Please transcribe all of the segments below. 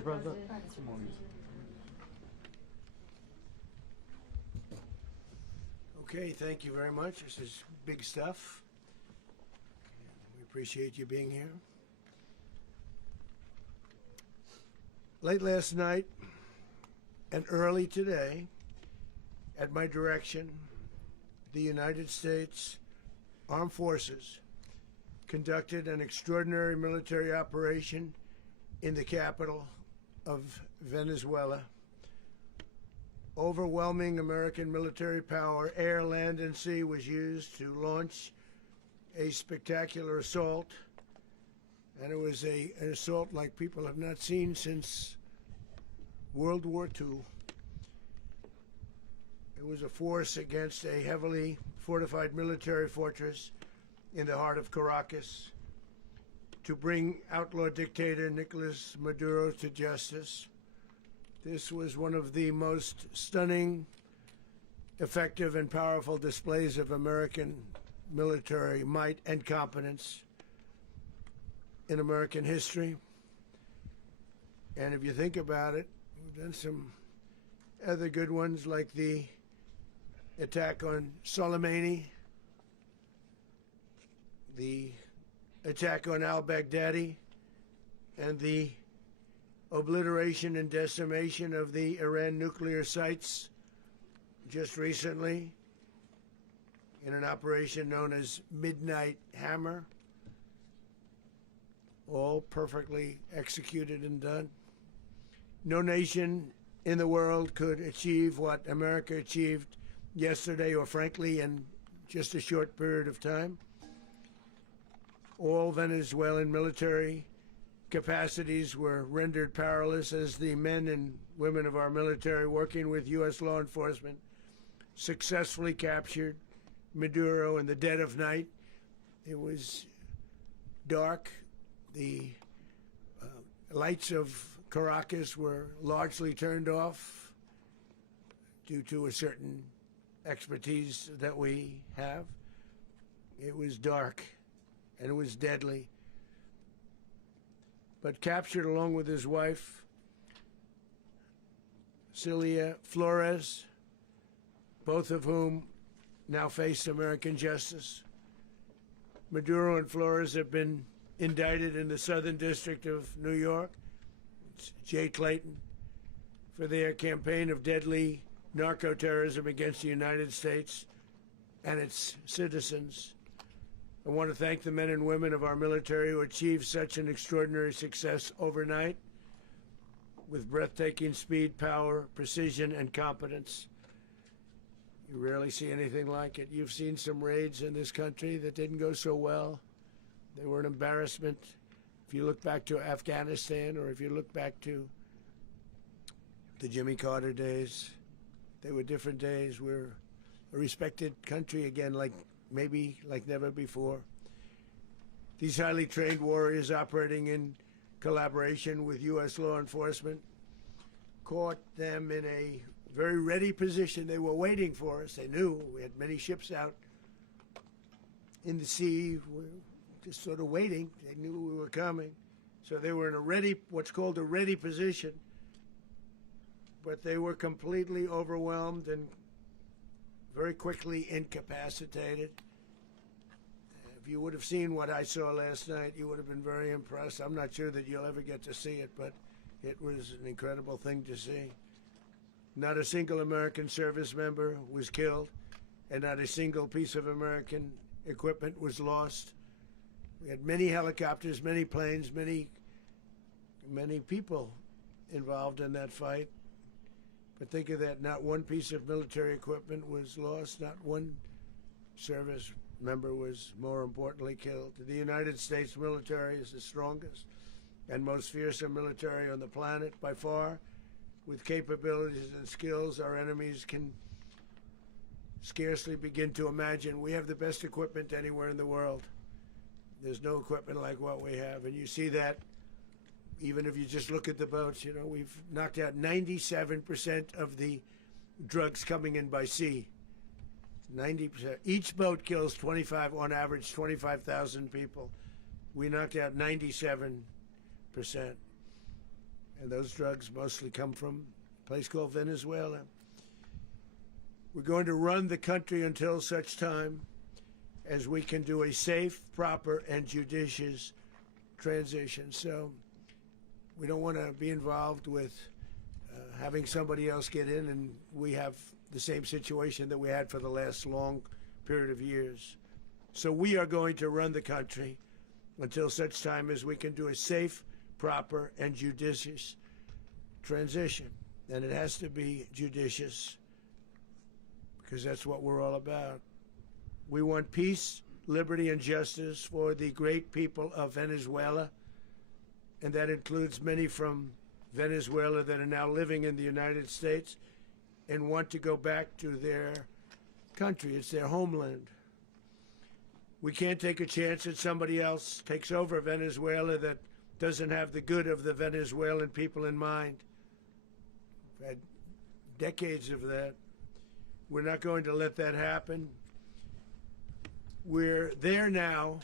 Mr. President. Okay, thank you very much. This is big stuff. We appreciate you being here. Late last night and early today, at my direction, the United States Armed Forces conducted an extraordinary military operation in the capital of Venezuela. Overwhelming American military power, air, land, and sea, was used to launch a spectacular assault. And it was an assault like people have not seen since World War II. It was a force against a heavily fortified military fortress in the heart of Caracas to bring outlaw dictator Nicolás Maduro to justice. This was one of the most stunning, effective, and powerful displays of American military might and competence in American history. And if you think about it, we've done some other good ones, like the attack on Soleimani, the attack on al-Baghdadi, and the obliteration and decimation of the Iran nuclear sites just recently in an operation known as Midnight Hammer, all perfectly executed and done. No nation in the world could achieve what America achieved yesterday, or frankly in just a short period of time. All Venezuelan military capacities were rendered powerless as the men and women of our military, working with U.S. law enforcement, successfully captured Maduro in the dead of night. It was dark. The lights of Caracas were largely turned off due to a certain expertise that we have. It was dark and it was deadly. But captured along with his wife, Cilia Flores, both of whom now face American justice. Maduro and Flores have been indicted in the Southern District of New York, it's J. Clayton, for their campaign of deadly narco-terrorism against the United States and its citizens. I want to thank the men and women of our military who achieved such an extraordinary success overnight with breathtaking speed, power, precision, and competence. You rarely see anything like it. You've seen some raids in this country that didn't go so well. They were an embarrassment. If you look back to Afghanistan, or if you look back to the Jimmy Carter days, they were different days. We're a respected country again, maybe like never before. These highly trained warriors, operating in collaboration with U.S. law enforcement, caught them in a very ready position. They were waiting for us. They knew we had many ships out in the sea, just sort of waiting. They knew we were coming. So they were in a ready, what's called a ready position. But they were completely overwhelmed and very quickly incapacitated. If you would have seen what I saw last night, you would have been very impressed. I'm not sure that you'll ever get to see it, but it was an incredible thing to see. Not a single American service member was killed, and not a single piece of American equipment was lost. We had many helicopters, many planes, many people involved in that fight. But think of that, not one piece of military equipment was lost, not one service member was, more importantly, killed. The United States military is the strongest and most fearsome military on the planet by far, with capabilities and skills our enemies can scarcely begin to imagine. We have the best equipment anywhere in the world. There's no equipment like what we have, and you see that even if you just look at the boats. You know, we've knocked out 97% of the drugs coming in by sea. 90%. Each boat kills on average, 25,000 people. We knocked out 97%. and those drugs mostly come from a place called Venezuela. We're going to run the country until such time as we can do a safe, proper, and judicious transition. So we don't want to be involved with having somebody else get in and we have the same situation that we had for the last long period of years. So we are going to run the country until such time as we can do a safe, proper, and judicious transition. And it has to be judicious because that's what we're all about. We want peace, liberty, and justice for the great people of Venezuela, and that includes many from Venezuela that are now living in the United States and want to go back to their country. It's their homeland. We can't take a chance that somebody else takes over Venezuela that doesn't have the good of the Venezuelan people in mind. We've had decades of that. We're not going to let that happen. We're there now,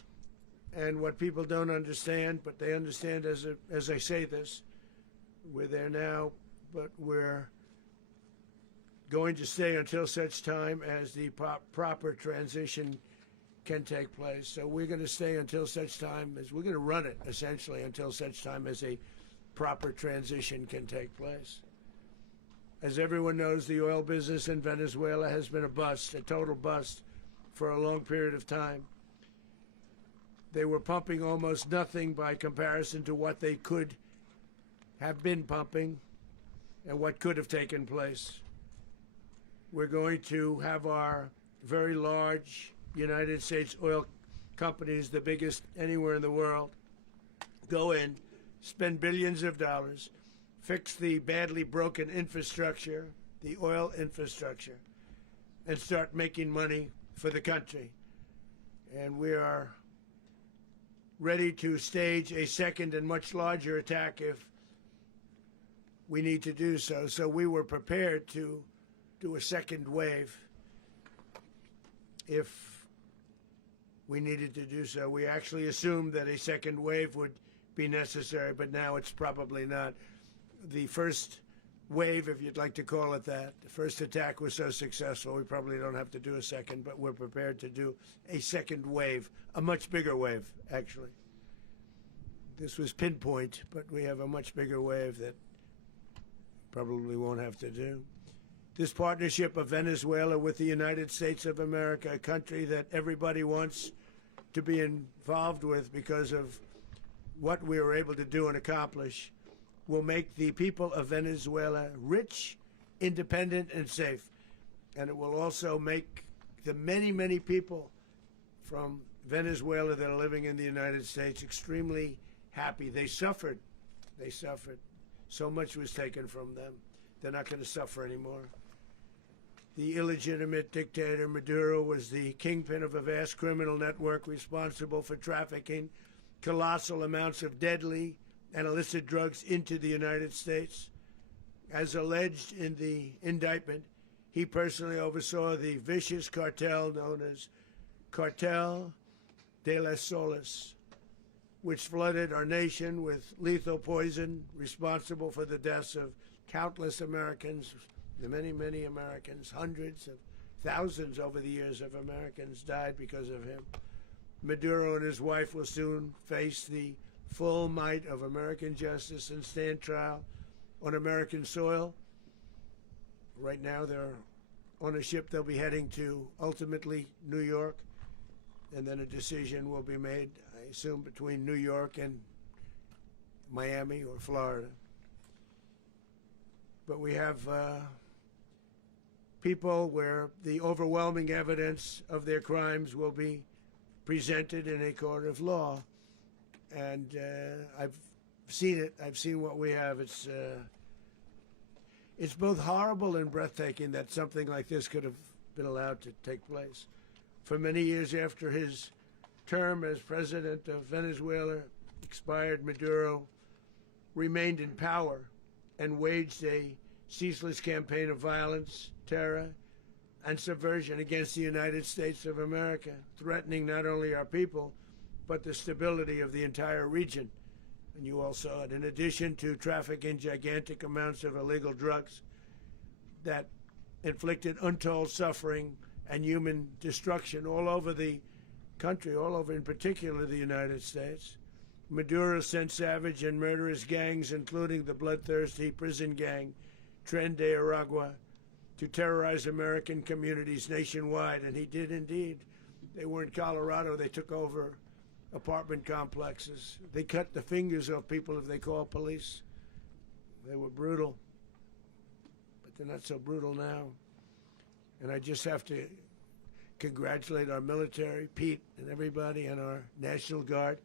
and what people don't understand, but they understand as I say this, we're there now, but we're going to stay until such time as the proper transition can take place. So we're going to stay until such time as we're going to run it, essentially, until such time as a proper transition can take place. As everyone knows, the oil business in Venezuela has been a bust, a total bust, for a long period of time. They were pumping almost nothing by comparison to what they could have been pumping and what could have taken place. We're going to have our very large United States oil companies, the biggest anywhere in the world, go in, spend billions of dollars, fix the badly broken infrastructure, the oil infrastructure, and start making money for the country. And we are ready to stage a second and much larger attack if we need to do so. So we were prepared to do a second wave if we needed to do so. We actually assumed that a second wave would be necessary, but now it's probably not. The first wave, if you'd like to call it that, the first attack was so successful, we probably don't have to do a second, but we're prepared to do a second wave, a much bigger wave, actually. This was pinpoint, but we have a much bigger wave that probably won't have to do. This partnership of Venezuela with the United States of America, a country that everybody wants to be involved with because of what we were able to do and accomplish, will make the people of Venezuela rich, independent, and safe. And it will also make the many, many people from Venezuela that are living in the United States extremely happy. They suffered. They suffered. So much was taken from them. They're not going to suffer anymore. The illegitimate dictator Maduro was the kingpin of a vast criminal network responsible for trafficking colossal amounts of deadly and illicit drugs into the United States. As alleged in the indictment, he personally oversaw the vicious cartel known as Cartel de las Solas, which flooded our nation with lethal poison, responsible for the deaths of countless Americans, the many, many Americans. Hundreds of thousands over the years of Americans died because of him. Maduro and his wife will soon face the full might of American justice and stand trial on American soil. Right now they're on a ship. They'll be heading to ultimately New York, and then a decision will be made, I assume, between New York and Miami or Florida. But we have people where the overwhelming evidence of their crimes will be presented in a court of law. And I've seen it. I've seen what we have. It's both horrible and breathtaking that something like this could have been allowed to take place. For many years after his term as president of Venezuela expired, Maduro remained in power and waged a ceaseless campaign of violence, terror, and subversion against the United States of America, threatening not only our people, but the stability of the entire region. and you all saw it, in addition to trafficking gigantic amounts of illegal drugs that inflicted untold suffering and human destruction all over the country, all over in particular the United States. Maduro sent savage and murderous gangs, including the bloodthirsty prison gang Tren de Aragua, to terrorize American communities nationwide, and he did indeed. They were in Colorado. They took over apartment complexes. They cut the fingers off people if they called police. They were brutal, but they're not so brutal now. And I just have to congratulate our military, Pete and everybody, and our National Guard,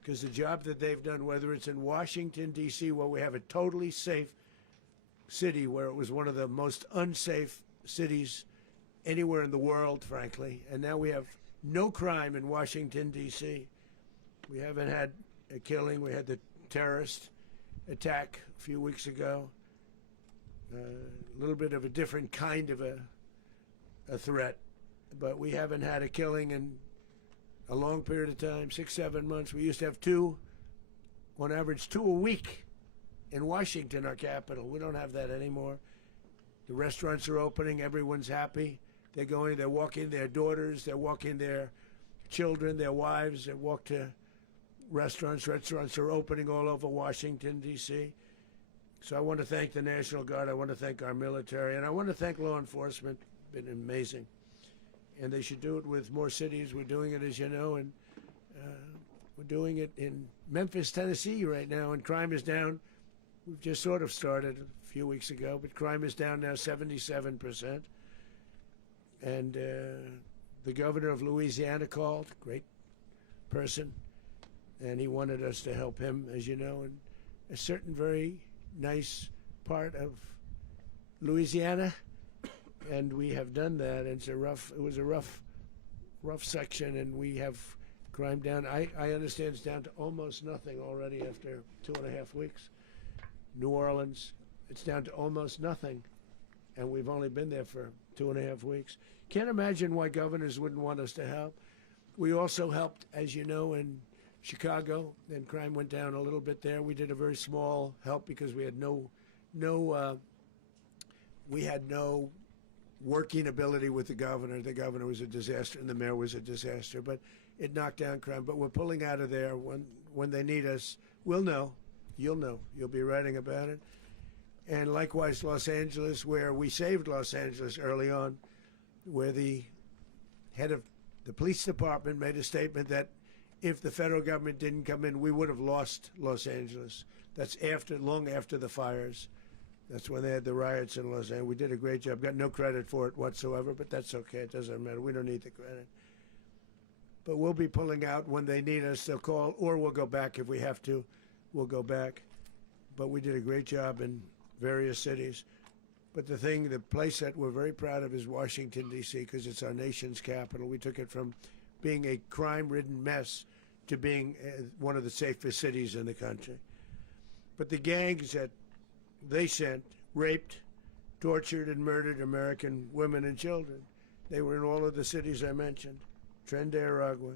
because the job that they've done, whether it's in Washington, D.C., where we have a totally safe city, where it was one of the most unsafe cities anywhere in the world, frankly, and now we have no crime in Washington, D.C. We haven't had a killing. We had the terrorist attack a few weeks ago. A little bit of a different kind of a threat, but we haven't had a killing in a long period of time, 6-7 months. We used to have on average two a week in Washington, our capital. We don't have that anymore. The restaurants are opening. Everyone's happy. They're walking their daughters. They're walking their children, their wives. They walk to restaurants. Restaurants are opening all over Washington, D.C. So I want to thank the National Guard. I want to thank our military. And I want to thank law enforcement. It's been amazing. And they should do it with more cities. We're doing it, as you know, and we're doing it in Memphis, Tennessee right now, and crime is down. We've just sort of started a few weeks ago, but crime is down now 77%. And the governor of Louisiana called, great person, and he wanted us to help him, as you know, in a certain very nice part of Louisiana, and we have done that. It was a rough section, and we have crime down. I understand it's down to almost nothing already after 2.5 weeks. New Orleans, it's down to almost nothing, and we've only been there for 2.5 weeks. Can't imagine why governors wouldn't want us to help. We also helped, as you know, in Chicago, and crime went down a little bit there. We did a very small help because we had no working ability with the governor. The governor was a disaster, and the mayor was a disaster, but it knocked down crime. But we're pulling out of there. When they need us, we'll know. You'll know. You'll be writing about it. And likewise, Los Angeles, where we saved Los Angeles early on, where the head of the police department made a statement that if the federal government didn't come in, we would have lost Los Angeles. That's long after the fires. That's when they had the riots in Los Angeles. We did a great job. Got no credit for it whatsoever, but that's okay. It doesn't matter. We don't need the credit. But we'll be pulling out when they need us. They'll call, or we'll go back if we have to. We'll go back. But we did a great job in various cities. But the place that we're very proud of is Washington, D.C., because it's our nation's capital. We took it from being a crime-ridden mess to being one of the safest cities in the country. But the gangs that they sent raped, tortured, and murdered American women and children. They were in all of the cities I mentioned, Tren de Aragua.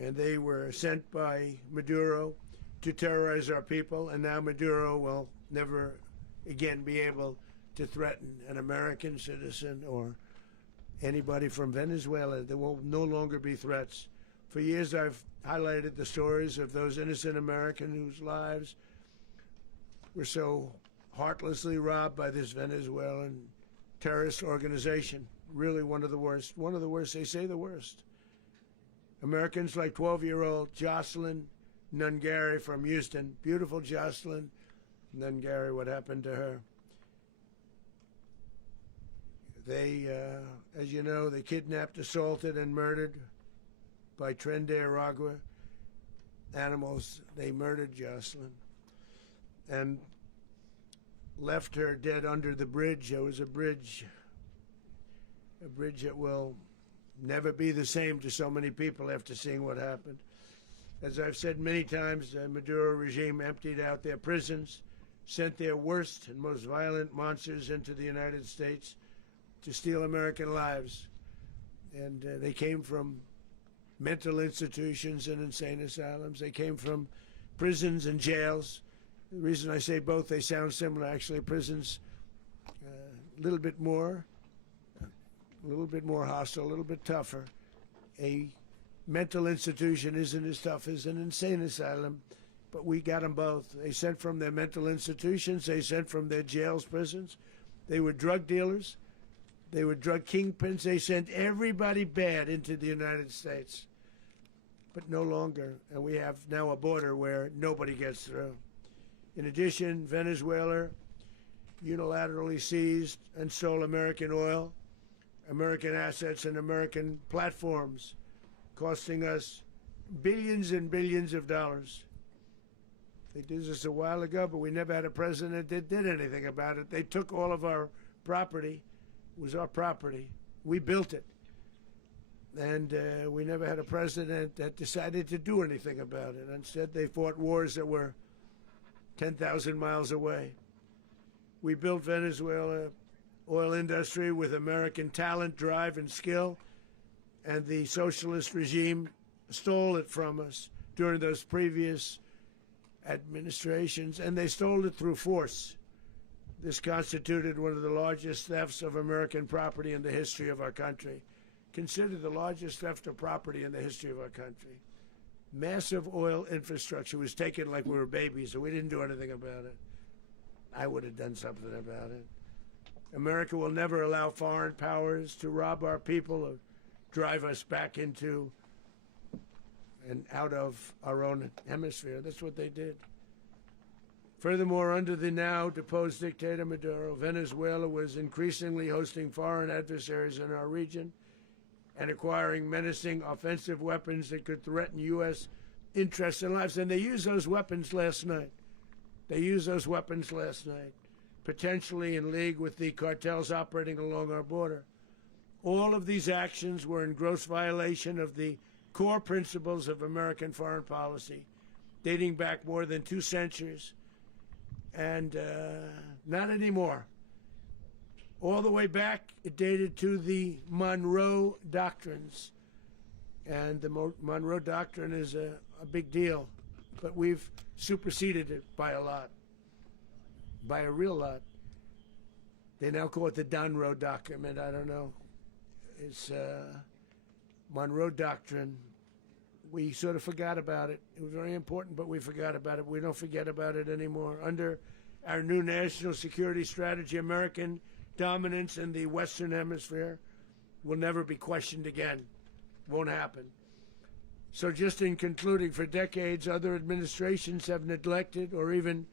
And they were sent by Maduro to terrorize our people, and now Maduro will never again be able to threaten an American citizen or anybody from Venezuela. There will no longer be threats. For years I've highlighted the stories of those innocent Americans whose lives were so heartlessly robbed by this Venezuelan terrorist organization. Really one of the worst. One of the worst, they say the worst. Americans like 12-year-old Jocelyn Nungary from Houston. Beautiful Jocelyn Nungary, what happened to her? They, as you know, they kidnapped, assaulted, and murdered by Tren de Aragua animals. They murdered Jocelyn and left her dead under the bridge. There was a bridge that will never be the same to so many people after seeing what happened. As I've said many times, the Maduro regime emptied out their prisons, sent their worst and most violent monsters into the United States to steal American lives. And they came from mental institutions and insane asylums. They came from prisons and jails. The reason I say both, they sound similar. Actually, prisons a little bit more hostile, a little bit tougher. A mental institution isn't as tough as an insane asylum, but we got them both. They sent from their mental institutions, they sent from their jails, prisons. They were drug dealers, they were drug kingpins, they sent everybody bad into the United States. But no longer, and we have now a border where nobody gets through. In addition, Venezuela unilaterally seized and stole American oil, American assets, and American platforms, costing us billions and billions of dollars. They did this a while ago, but we never had a president that did anything about it. They took all of our property. It was our property. We built it. And we never had a president that decided to do anything about it. Instead, they fought wars that were 10,000 miles away. We built Venezuela oil industry with American talent, drive, and skill, and the socialist regime stole it from us during those previous administrations, and they stole it through force. This constituted one of the largest thefts of American property in the history of our country. Considered the largest theft of property in the history of our country. Massive oil infrastructure was taken like we were babies, and we didn't do anything about it. I would have done something about it. America will never allow foreign powers to rob our people or drive us back into and out of our own hemisphere. That's what they did. Furthermore, under the now deposed dictator Maduro, Venezuela was increasingly hosting foreign adversaries in our region and acquiring menacing offensive weapons that could threaten U.S. interests and lives. And they used those weapons last night. Potentially in league with the cartels operating along our border. All of these actions were in gross violation of the core principles of American foreign policy, dating back more than 2 centuries, and not anymore. All the way back, it dated to the Monroe Doctrines, and the Monroe Doctrine is a big deal, but we've superseded it by a lot, by a real lot. They now call it the Monroe Document. I don't know. It's Monroe Doctrine. We sort of forgot about it. It was very important, but we forgot about it. We don't forget about it anymore. Under our new national security strategy, American dominance in the Western Hemisphere will never be questioned again. Won't happen. So just in concluding, for decades, other administrations have neglected or even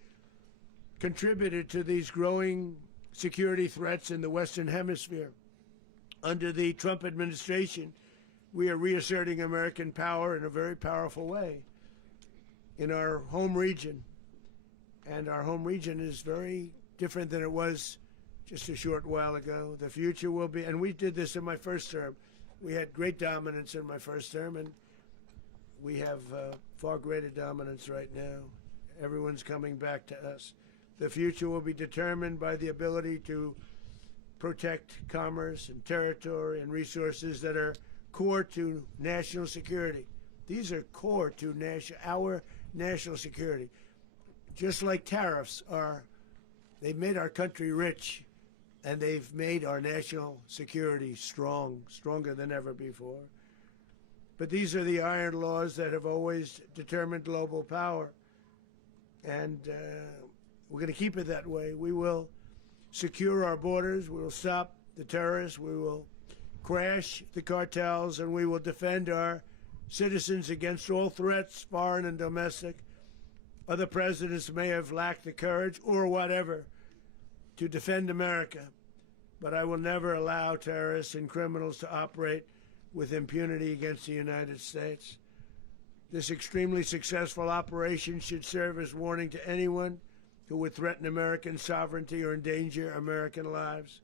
contributed to these growing security threats in the Western Hemisphere. Under the Trump administration, we are reasserting American power in a very powerful way in our home region. And our home region is very different than it was just a short while ago. The future will be, and we did this in my first term. We had great dominance in my first term, and we have far greater dominance right now. Everyone's coming back to us. The future will be determined by the ability to protect commerce and territory and resources that are core to national security. These are core to our national security. Just like tariffs are, they've made our country rich, and they've made our national security stronger than ever before. But these are the iron laws that have always determined global power. And we're going to keep it that way. We will secure our borders. We will stop the terrorists. We will crash the cartels, and we will defend our citizens against all threats, foreign and domestic. Other presidents may have lacked the courage or whatever to defend America, but I will never allow terrorists and criminals to operate with impunity against the United States. This extremely successful operation should serve as warning to anyone who would threaten American sovereignty or endanger American lives.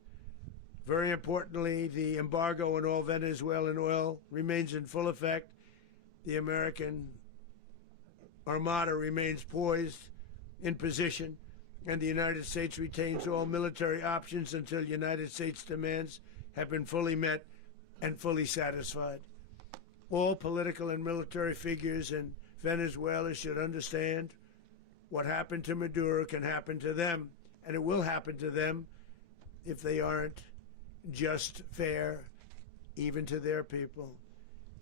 Very importantly, the embargo on all Venezuelan oil remains in full effect. The American Armada remains poised in position, and the United States retains all military options until United States demands have been fully met and fully satisfied. All political and military figures in Venezuela should understand what happened to Maduro can happen to them, and it will happen to them if they aren't just, fair, even to their people.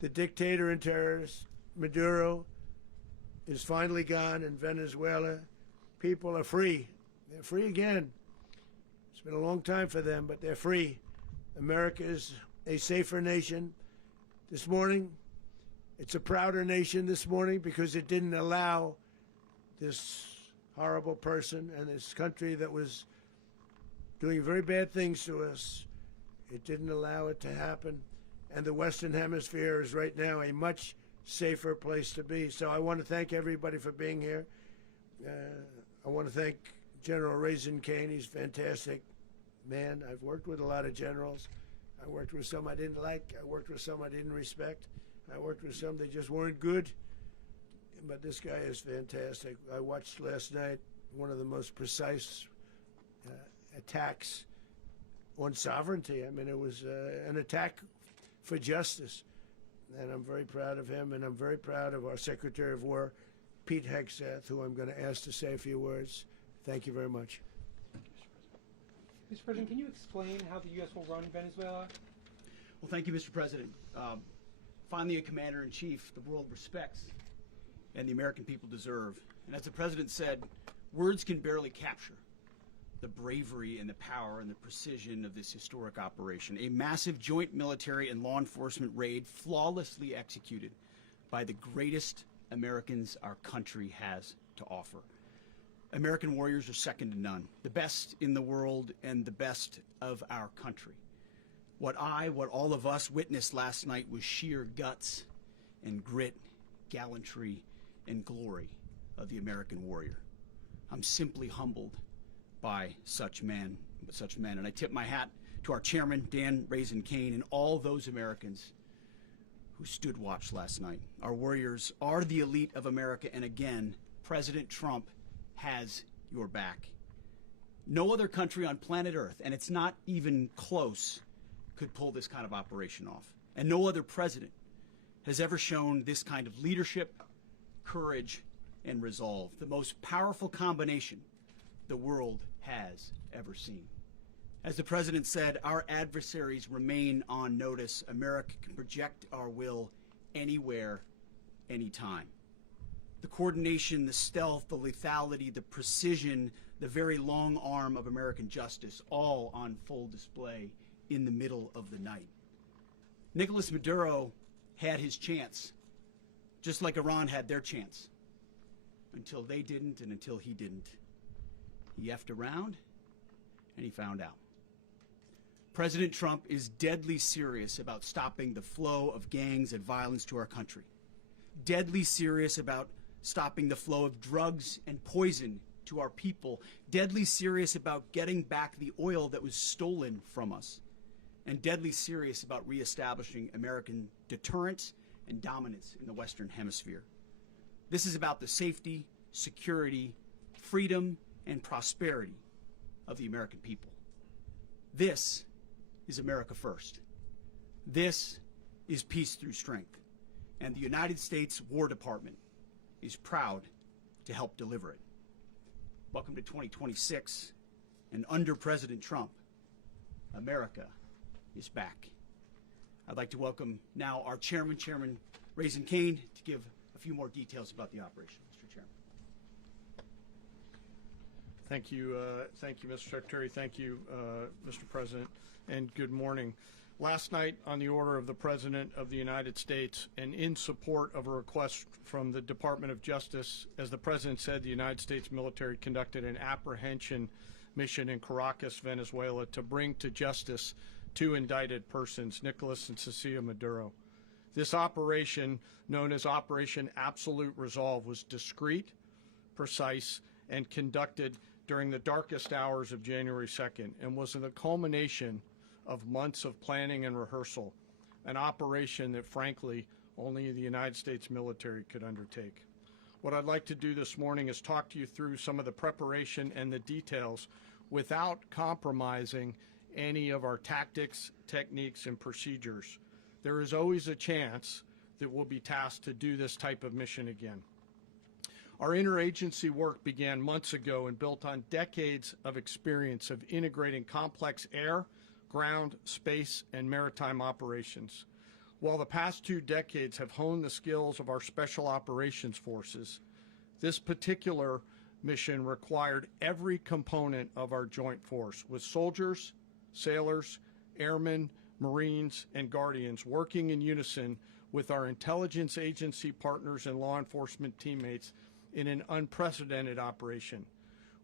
The dictator and terrorist, Maduro, is finally gone in Venezuela. People are free. They're free again. It's been a long time for them, but they're free. America is a safer nation. This morning, it's a prouder nation this morning because it didn't allow this horrible person and this country that was doing very bad things to us. It didn't allow it to happen. And the Western Hemisphere is right now a much safer place to be. So I want to thank everybody for being here. I want to thank General Raisin Kane. He's a fantastic man. I've worked with a lot of generals. I worked with some I didn't like. I worked with some I didn't respect. I worked with some that just weren't good. But this guy is fantastic. I watched last night one of the most precise attacks on sovereignty. I mean, it was an attack for justice. And I'm very proud of him, and I'm very proud of our Secretary of War, Pete Hegseth, who I'm going to ask to say a few words. Thank you very much. Mr. President, can you explain how the U.S. will run Venezuela? Well, thank you, Mr. President. Finally, a commander-in-chief the world respects and the American people deserve. And as the President said, words can barely capture the bravery and the power and the precision of this historic operation. A massive joint military and law enforcement raid flawlessly executed by the greatest Americans our country has to offer. American warriors are second to none, the best in the world and the best of our country. What all of us witnessed last night was sheer guts and grit, gallantry, and glory of the American warrior. I'm simply humbled by such men, and I tip my hat to our chairman, Dan Raisin Kane, and all those Americans who stood watch last night. Our warriors are the elite of America, and again, President Trump has your back. No other country on planet Earth, and it's not even close, could pull this kind of operation off. And no other president has ever shown this kind of leadership, courage, and resolve. The most powerful combination the world has ever seen. As the President said, our adversaries remain on notice. America can project our will anywhere, anytime. The coordination, the stealth, the lethality, the precision, the very long arm of American justice, all on full display in the middle of the night. Nicolás Maduro had his chance, just like Iran had their chance, until they didn't and until he didn't. He effed around, and he found out. President Trump is deadly serious about stopping the flow of gangs and violence to our country. Deadly serious about stopping the flow of drugs and poison to our people. Deadly serious about getting back the oil that was stolen from us. And deadly serious about reestablishing American deterrence and dominance in the Western Hemisphere. This is about the safety, security, freedom, and prosperity of the American people. This is America first. This is peace through strength. And the United States War Department is proud to help deliver it. Welcome to 2026, and under President Trump, America is back. I'd like to welcome now our chairman, Chairman Raisin Kane, to give a few more details about the operation. Mr. Chairman. Thank you, Mr. Secretary. Thank you, Mr. President, and good morning. Last night, on the order of the President of the United States and in support of a request from the Department of Justice, as the President said, the United States military conducted an apprehension mission in Caracas, Venezuela, to bring to justice two indicted persons, Nicolás and Cilia Maduro. This operation, known as Operation Absolute Resolve, was discreet, precise, and conducted during the darkest hours of January 2nd and was the culmination of months of planning and rehearsal, an operation that, frankly, only the United States military could undertake. What I'd like to do this morning is talk to you through some of the preparation and the details without compromising any of our tactics, techniques, and procedures. There is always a chance that we'll be tasked to do this type of mission again. Our interagency work began months ago and built on decades of experience of integrating complex air, ground, space, and maritime operations. While the past 2 decades have honed the skills of our special operations forces, this particular mission required every component of our joint force, with soldiers, sailors, airmen, Marines, and Guardians working in unison with our intelligence agency partners and law enforcement teammates in an unprecedented operation.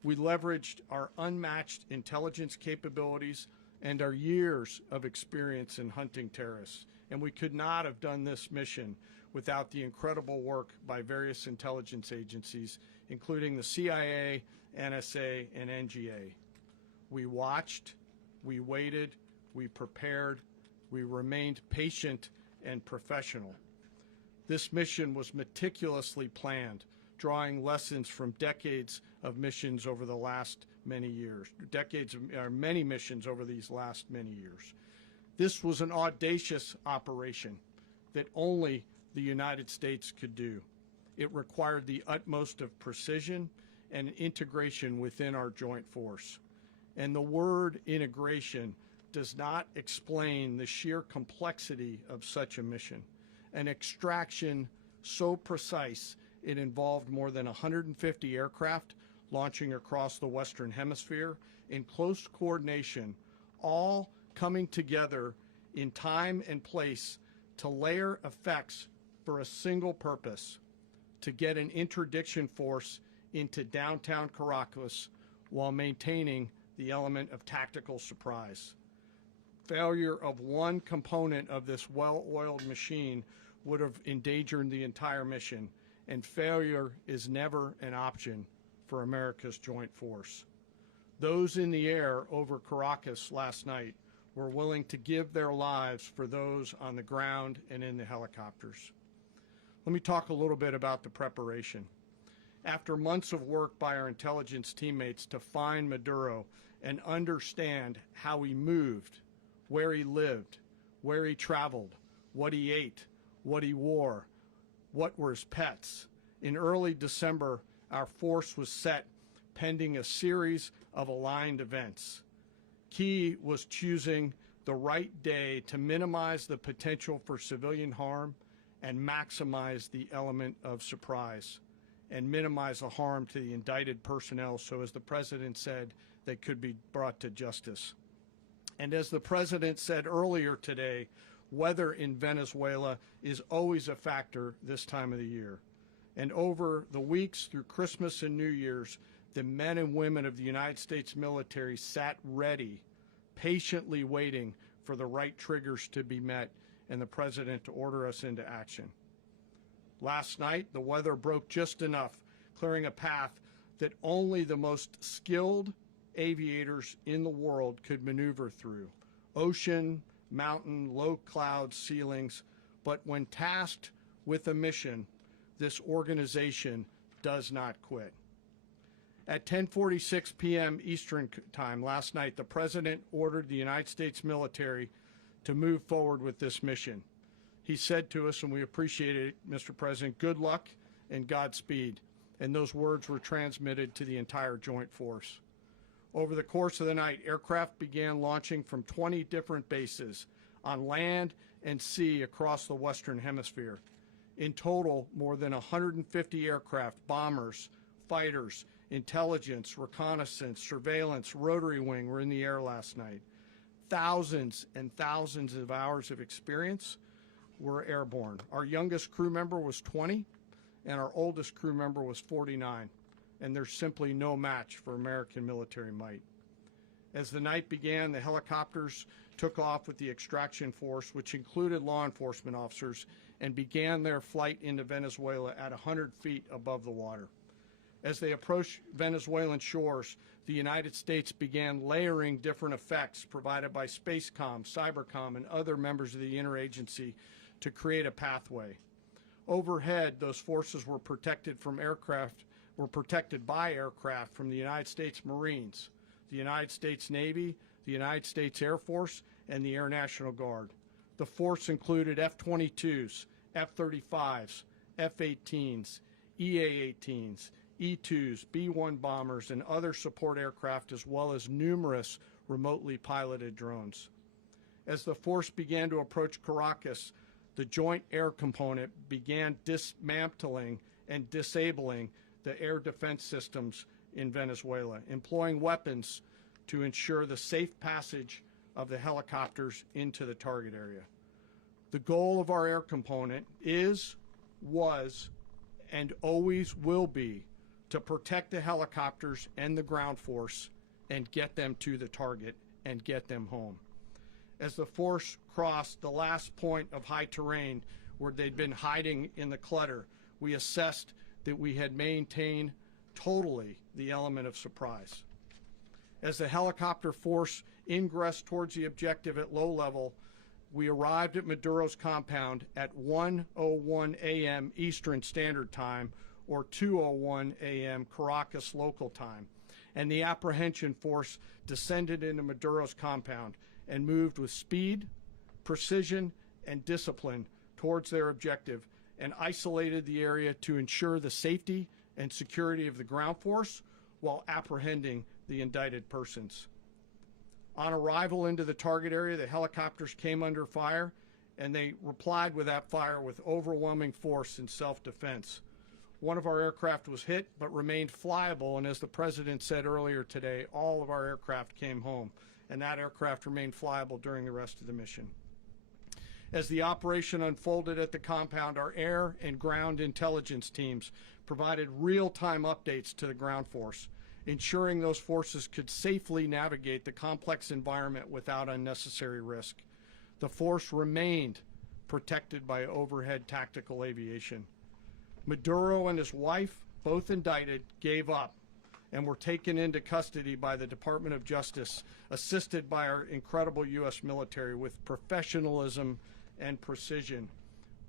We leveraged our unmatched intelligence capabilities and our years of experience in hunting terrorists, and we could not have done this mission without the incredible work by various intelligence agencies, including the CIA, NSA, and NGA. We watched, we waited, we prepared, we remained patient and professional. This mission was meticulously planned, drawing lessons from decades of missions over the last many years, many missions over these last many years. This was an audacious operation that only the United States could do. It required the utmost of precision and integration within our joint force. And the word integration does not explain the sheer complexity of such a mission. An extraction so precise it involved more than 150 aircraft launching across the Western Hemisphere in close coordination, all coming together in time and place to layer effects for a single purpose: to get an interdiction force into downtown Caracas while maintaining the element of tactical surprise. Failure of one component of this well-oiled machine would have endangered the entire mission, and failure is never an option for America's joint force. Those in the air over Caracas last night were willing to give their lives for those on the ground and in the helicopters. Let me talk a little bit about the preparation. After months of work by our intelligence teammates to find Maduro and understand how he moved, where he lived, where he traveled, what he ate, what he wore, what were his pets, in early December, our force was set pending a series of aligned events. Key was choosing the right day to minimize the potential for civilian harm and maximize the element of surprise, and minimize the harm to the indicted personnel so, as the President said, they could be brought to justice. And as the President said earlier today, weather in Venezuela is always a factor this time of the year. And over the weeks through Christmas and New Year's, the men and women of the United States military sat ready, patiently waiting for the right triggers to be met and the President to order us into action. Last night, the weather broke just enough, clearing a path that only the most skilled aviators in the world could maneuver through. Ocean, mountain, low cloud ceilings, but when tasked with a mission, this organization does not quit. At 10:46 p.m. Eastern Time last night, the President ordered the United States military to move forward with this mission. He said to us, and we appreciate it, Mr. President, good luck and Godspeed. And those words were transmitted to the entire joint force. Over the course of the night, aircraft began launching from 20 different bases on land and sea across the Western Hemisphere. In total, more than 150 aircraft, bombers, fighters, intelligence, reconnaissance, surveillance, rotary wing were in the air last night. Thousands and thousands of hours of experience were airborne. Our youngest crew member was 20, and our oldest crew member was 49, and there's simply no match for American military might. As the night began, the helicopters took off with the extraction force, which included law enforcement officers, and began their flight into Venezuela at 100 feet above the water. As they approached Venezuelan shores, the United States began layering different effects provided by Spacecom, Cybercom, and other members of the interagency to create a pathway. Overhead, those forces were protected by aircraft from the United States Marines, the United States Navy, the United States Air Force, and the Air National Guard. The force included F-22s, F-35s, F-18s, EA-18s, E-2s, B-1 bombers, and other support aircraft, as well as numerous remotely piloted drones. As the force began to approach Caracas, the Joint Air Component began dismantling and disabling the air defense systems in Venezuela, employing weapons to ensure the safe passage of the helicopters into the target area. The goal of our air component is, was, and always will be to protect the helicopters and the ground force and get them to the target and get them home. As the force crossed the last point of high terrain where they'd been hiding in the clutter, we assessed that we had maintained totally the element of surprise. As the helicopter force ingressed towards the objective at low level, we arrived at Maduro's compound at 1:01 a.m. Eastern Standard Time, or 2:01 a.m. Caracas local time, and the apprehension force descended into Maduro's compound and moved with speed, precision, and discipline towards their objective and isolated the area to ensure the safety and security of the ground force while apprehending the indicted persons. On arrival into the target area, the helicopters came under fire, and they replied with that fire with overwhelming force in self-defense. One of our aircraft was hit but remained flyable, and as the President said earlier today, all of our aircraft came home, and that aircraft remained flyable during the rest of the mission. As the operation unfolded at the compound, our air and ground intelligence teams provided real-time updates to the ground force, ensuring those forces could safely navigate the complex environment without unnecessary risk. The force remained protected by overhead tactical aviation. Maduro and his wife, both indicted, gave up and were taken into custody by the Department of Justice, assisted by our incredible U.S. military with professionalism and precision,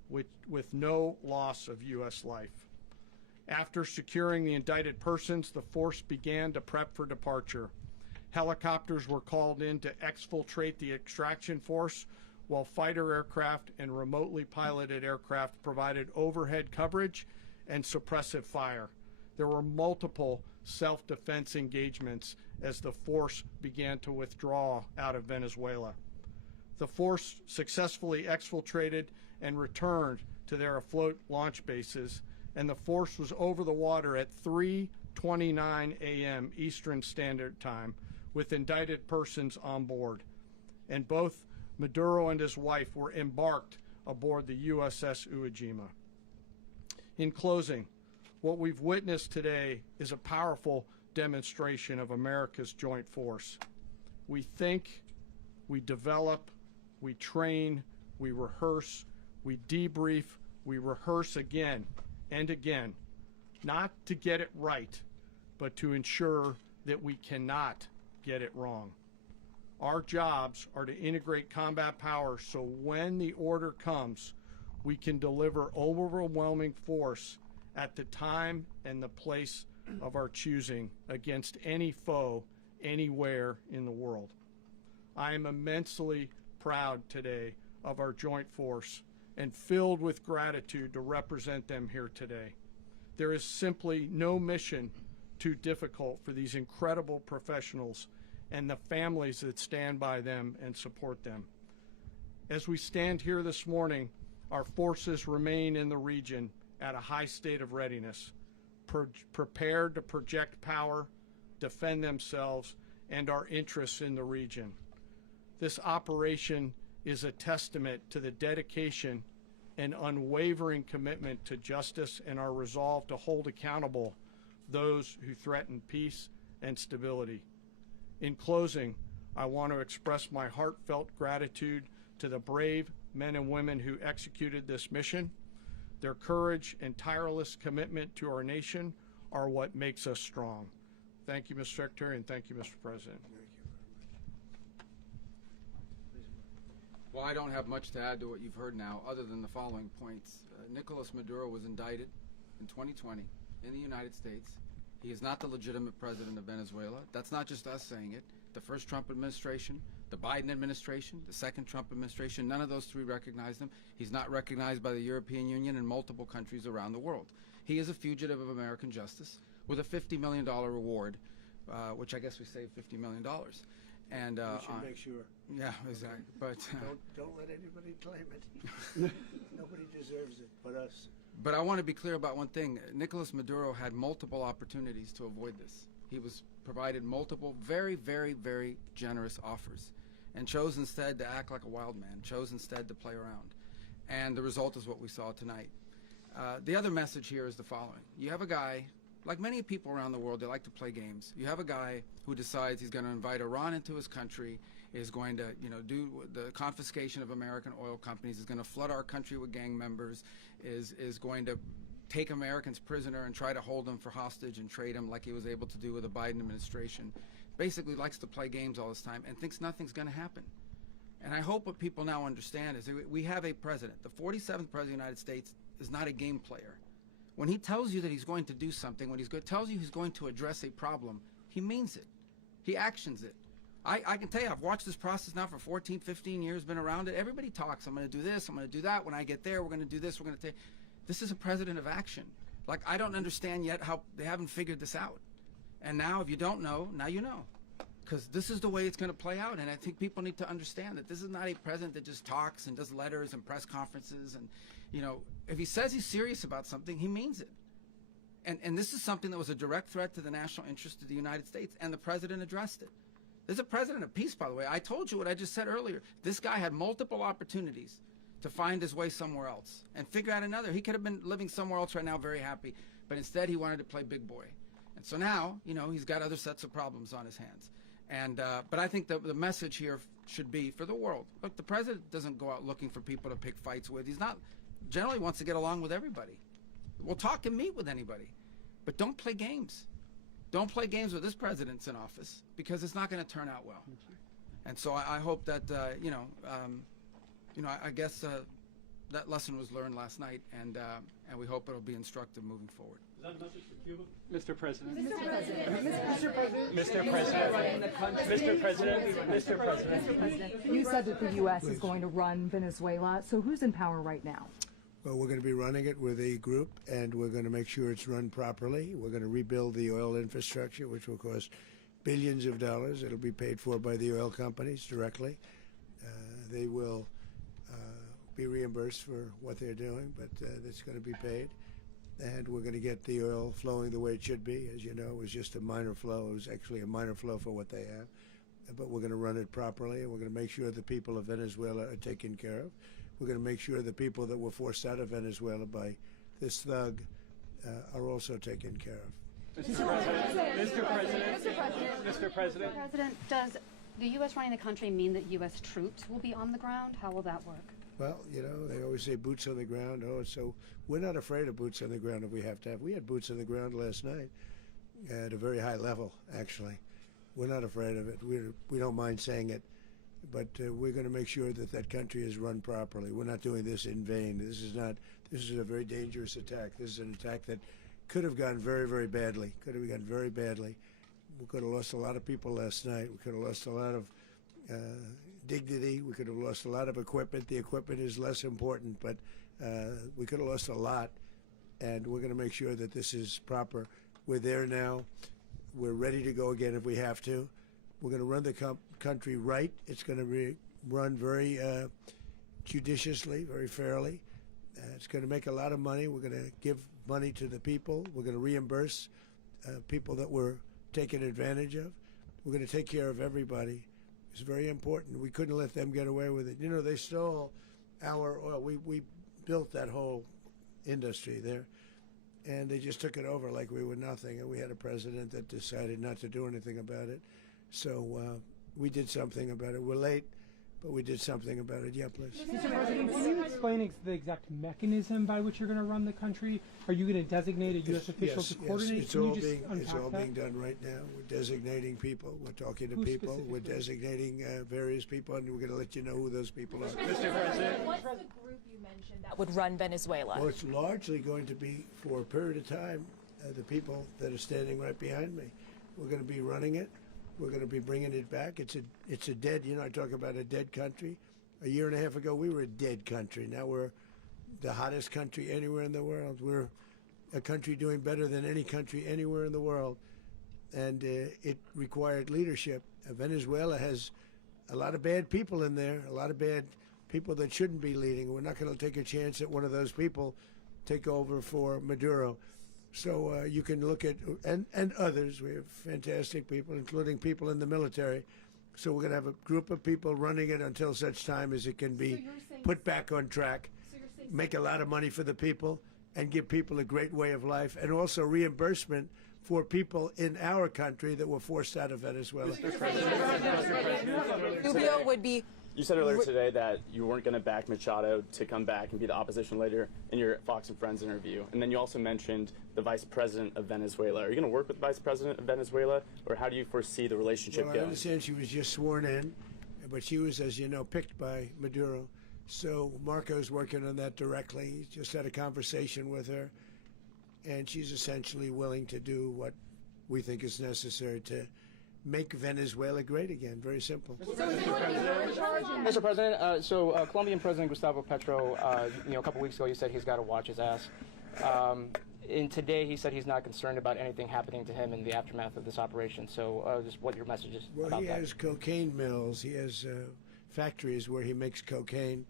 with no loss of U.S. life. After securing the indicted persons, the force began to prep for departure. Helicopters were called in to exfiltrate the extraction force, while fighter aircraft and remotely piloted aircraft provided overhead coverage and suppressive fire. There were multiple self-defense engagements as the force began to withdraw out of Venezuela. The force successfully exfiltrated and returned to their afloat launch bases, and the force was over the water at 3:29 a.m. Eastern Standard Time with indicted persons on board. And both Maduro and his wife were embarked aboard the USS Iwo Jima. In closing, what we've witnessed today is a powerful demonstration of America's joint force. We think, we develop, we train, we rehearse, we debrief, we rehearse again and again, not to get it right, but to ensure that we cannot get it wrong. Our jobs are to integrate combat power so when the order comes, we can deliver overwhelming force at the time and the place of our choosing against any foe anywhere in the world. I am immensely proud today of our joint force and filled with gratitude to represent them here today. There is simply no mission too difficult for these incredible professionals and the families that stand by them and support them. As we stand here this morning, our forces remain in the region at a high state of readiness, prepared to project power, defend themselves, and our interests in the region. This operation is a testament to the dedication and unwavering commitment to justice and our resolve to hold accountable those who threaten peace and stability. In closing, I want to express my heartfelt gratitude to the brave men and women who executed this mission. Their courage and tireless commitment to our nation are what makes us strong. Thank you, Mr. Secretary, and thank you, Mr. President. Well, I don't have much to add to what you've heard now, other than the following points. Nicolás Maduro was indicted in 2020 in the United States. He is not the legitimate president of Venezuela. That's not just us saying it. The first Trump administration, The Biden administration, the second Trump administration, none of those three recognized him. He's not recognized by the European Union and multiple countries around the world. He is a fugitive of American justice with a $50 million reward, which I guess we saved $50 million. And We should make sure. yeah, exactly. But Don't let anybody claim it. Nobody deserves it but us. But I want to be clear about one thing. Nicolás Maduro had multiple opportunities to avoid this. He was provided multiple very, very, very generous offers and chose instead to act like a wild man, chose instead to play around. And the result is what we saw tonight. The other message here is the following. You have a guy, like many people around the world, they like to play games. You have a guy who decides he's going to invite Iran into his country, is going to, do the confiscation of American oil companies, is going to flood our country with gang members, is going to take Americans prisoner and try to hold them for hostage and trade them like he was able to do with the Biden administration. Basically likes to play games all this time and thinks nothing's going to happen. And I hope what people now understand is that we have a president. The 47th president of the United States is not a game player. When he tells you that he's going to do something, when tells you he's going to address a problem, he means it. He actions it. I can tell you, I've watched this process now for 14, 15 years, been around it. Everybody talks. I'm going to do this. I'm going to do that. When I get there, we're going to do this. We're going to take. This is a president of action. Like, I don't understand yet how they haven't figured this out. And now, if you don't know, now you know. Because this is the way it's going to play out. And I think people need to understand that this is not a president that just talks and does letters and press conferences. And, if he says he's serious about something, he means it. And this is something that was a direct threat to the national interest of the United States, and the president addressed it. This is a president of peace, by the way. I told you what I just said earlier. This guy had multiple opportunities to find his way somewhere else and figure out another. He could have been living somewhere else right now very happy, but instead he wanted to play big boy. And so now, he's got other sets of problems on his hands. And but I think the message here should be for the world. Look, the president doesn't go out looking for people to pick fights with. He's not generally wants to get along with everybody. We'll talk and meet with anybody, but don't play games. Don't play games with this president's in office, because it's not going to turn out well. And so I hope that I guess that lesson was learned last night, and we hope it'll be instructive moving forward. Is that a message for Cuba? Mr. President. Mr. President. You said that the U.S. is going to run Venezuela. So who's in power right now? Well, we're going to be running it with a group, and we're going to make sure it's run properly. We're going to rebuild the oil infrastructure, which will cost billions of dollars. It'll be paid for by the oil companies directly. They will be reimbursed for what they're doing, but it's going to be paid. And we're going to get the oil flowing the way it should be. As you know, it was just a minor flow. It was actually a minor flow for what they have. But we're going to run it properly, and we're going to make sure the people of Venezuela are taken care of. We're going to make sure the people that were forced out of Venezuela by this thug are also taken care of. Mr. President. Does the U.S. running the country mean that U.S. troops will be on the ground? How will that work? Well, they always say boots on the ground. So we're not afraid of boots on the ground if we have to have. We had boots on the ground last night at a very high level, actually. We're not afraid of it. We don't mind saying it. But we're going to make sure that that country is run properly. We're not doing this in vain. This is a very dangerous attack. This is an attack that could have gone very, very badly. Could have gone very badly. We could have lost a lot of people last night. We could have lost a lot of dignity. We could have lost a lot of equipment. The equipment is less important, but we could have lost a lot. And we're going to make sure that this is proper. We're there now. We're ready to go again if we have to. We're going to run the country right. It's going to be run very judiciously, very fairly. It's going to make a lot of money. We're going to give money to the people. We're going to reimburse people that were taken advantage of. We're going to take care of everybody. It's very important. We couldn't let them get away with it. They stole our oil. We built that whole industry there, and they just took it over like we were nothing. And we had a president that decided not to do anything about it. So we did something about it. We're late, but we did something about it. Yeah, please. Mr. President, can you explain the exact mechanism by which you're going to run the country? Are you going to designate a U.S. official to coordinate? It's all being done right now. We're designating people. We're talking to people. We're designating various people, and we're going to let you know who those people are. Mr. President. What's the group you mentioned that would run Venezuela? Well, it's largely going to be, for a period of time, the people that are standing right behind me. We're going to be running it. We're going to be bringing it back. It's a dead. You know, I talk about a dead country. A year and a half ago, we were a dead country. Now we're the hottest country anywhere in the world. We're a country doing better than any country anywhere in the world, and it required leadership. Venezuela has a lot of bad people in there, a lot of bad people that shouldn't be leading. We're not going to take a chance that one of those people take over for Maduro. So you can look at, and others. We have fantastic people, including people in the military. So we're going to have a group of people running it until such time as it can be put back on track, make a lot of money for the people, and give people a great way of life, and also reimbursement for people in our country that were forced out of Venezuela. Rubio would be. You said earlier today that you weren't going to back Machado to come back and be the opposition leader in your Fox and Friends interview. And then you also mentioned the vice president of Venezuela. Are you going to work with the vice president of Venezuela, or how do you foresee the relationship Well, I going? understand she was just sworn in, but she was, as you know, picked by Maduro. So Marco's working on that directly. He just had a conversation with her, and she's essentially willing to do what we think is necessary to make Venezuela great again. Very simple. Mr. President, Colombian President Gustavo Petro, a couple weeks ago, he said he's got to watch his ass. And today, he said he's not concerned about anything happening to him in the aftermath of this operation. So, just what your message is Well, about he that. has cocaine mills. He has factories where he makes cocaine.